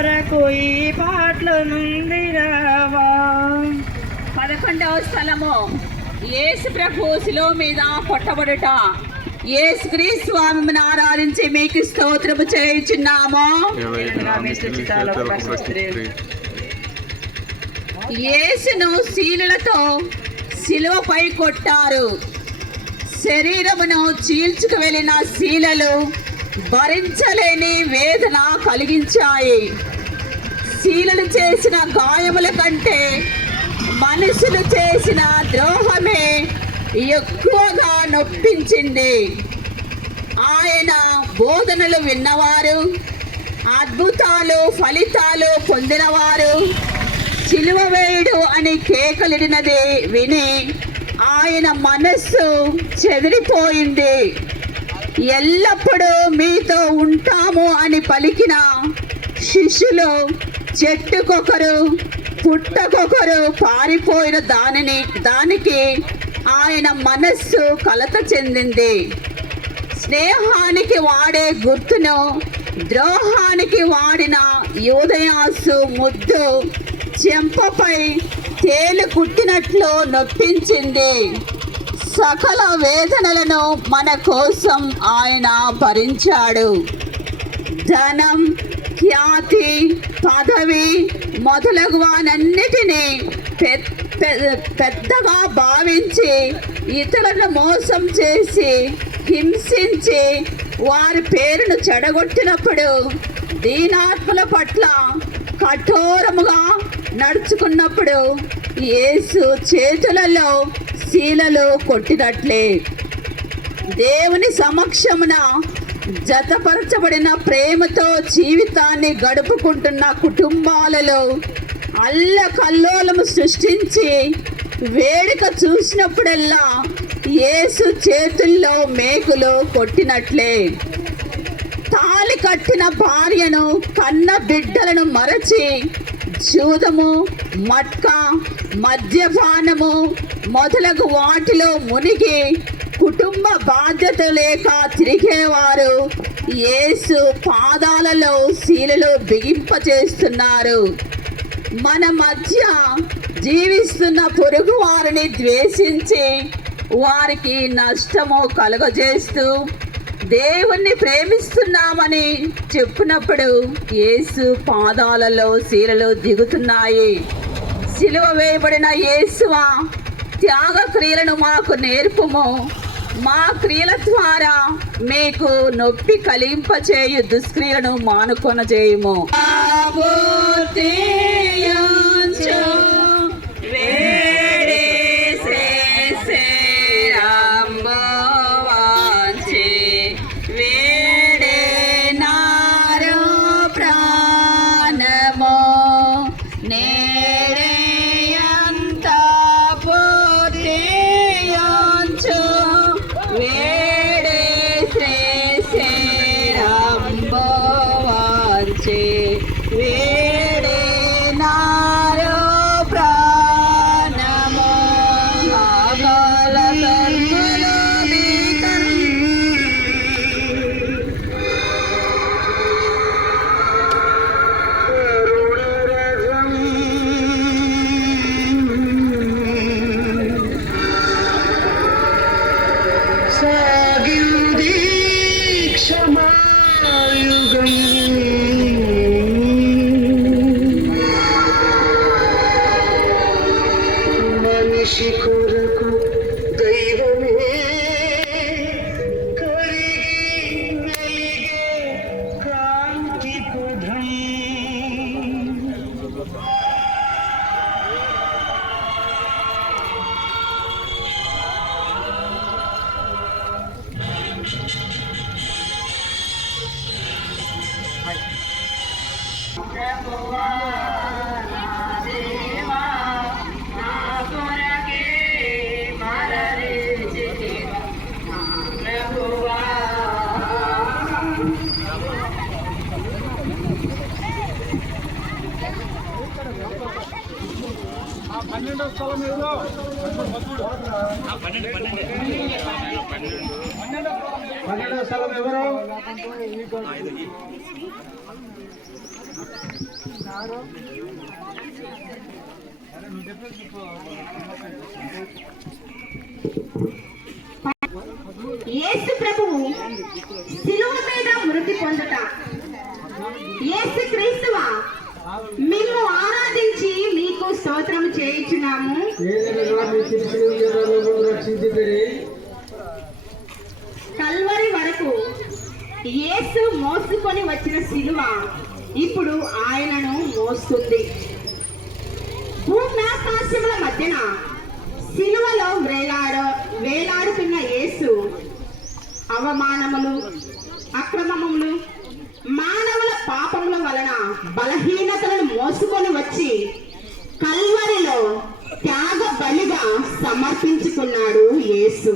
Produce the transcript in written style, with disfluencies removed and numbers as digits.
కొరకు ఈ పాటలు నుండిరావా. 11వ స్థలము యేసు ప్రభు శిలువ మీద కొట్టబడుట. యేసుక్రీస్తు స్వామిని ఆరాధించి మీకు స్తోత్రము చేయుచున్నాము. యేసును శీలులతో శిలువపై కొట్టారు. శరీరమును చీల్చుకు వెళ్ళిన శీలలు భరించలేని వేదన కలిగించాయి. శీలలు చేసిన గాయముల కంటే మనుషులు చేసిన ద్రోహమే ఎక్కువగా నొప్పించింది. ఆయన బోధనలు విన్నవారు, అద్భుతాలు ఫలితాలు పొందినవారు సిలువ వేయుడు అని కేకలిడినది విని ఆయన మనస్సు చెదిరిపోయింది. ఎల్లప్పుడూ మీతో ఉంటాము అని పలికిన శిష్యులు చెట్టుకొకరు పుట్టకొకరు పారిపోయిన దానికి ఆయన మనస్సు కలత చెందింది. స్నేహానికి వాడే గుర్తును ద్రోహానికి వాడిన యూదయాసు ముద్దు చెంపపై తేలు కుట్టినట్లు నొప్పించింది. సకల వేదనలను మన కోసం ఆయన భరించాడు. ధనం, ఖ్యాతి, పదవి మొదలగువన్నిటినీ పెద్దగా భావించి ఇతరులను మోసం చేసి హింసించి వారి పేరును చెడగొట్టినప్పుడు దీనాత్మల పట్ల కఠోరముగా నడుచుకున్నప్పుడు యేసు చేతులలో శీలలు కొట్టినట్లే. దేవుని సమక్షమున జతపరచబడిన ప్రేమతో జీవితాన్ని గడుపుకుంటున్న కుటుంబాలలో అల్లకల్లోలము సృష్టించి వేడుక చూసినప్పుడల్లా యేసు చేతుల్లో మేకులు కొట్టినట్లే. తాళి కట్టిన భార్యను కన్న బిడ్డలను మరచి జూదము, మట్కా, మద్యపానము మొదలగు వాటిలో మునిగి కుటుంబ బాధ్యత లేక తిరిగేవారు యేసు పాదాలలో శీలలు బిగింపచేస్తున్నారు. మన మధ్య జీవిస్తున్న పొరుగు వారిని ద్వేషించి వారికి నష్టము కలుగజేస్తూ దేవుణ్ణి ప్రేమిస్తున్నామని చెప్పినప్పుడు యేసు పాదాలలో శీలలు దిగుతున్నాయి. సిలువ వేయబడిన యేసువా, త్యాగ క్రియలను మాకు నేర్పుము. మా క్రియల ద్వారా మీకు నొప్పి కలింపచేయు దుష్క్రియలను మానుకొనజేయుము. స్థలం ఎవరు? యేసు ప్రభువు శిలువ మీద మృతి పొందుట. యేసు క్రీస్తువా, మేము ఆరాధించి మీకు స్తోత్రం చేయించున్నాము. కల్వరి వరకు యేసు మోసుకొని వచ్చిన శిలువ ఇప్పుడు ఆయనను మోస్తుంది. భూమ్యాకాశముల మధ్యన శిలువలో వేలాడుతున్న యేసు అవమానములు, అక్రమములు, మానవుల పాపముల వలన బలహీనతలను మోసుకొని వచ్చి కల్వరిలో త్యాగ బలిగా సమర్పించుకున్నాడు యేసు.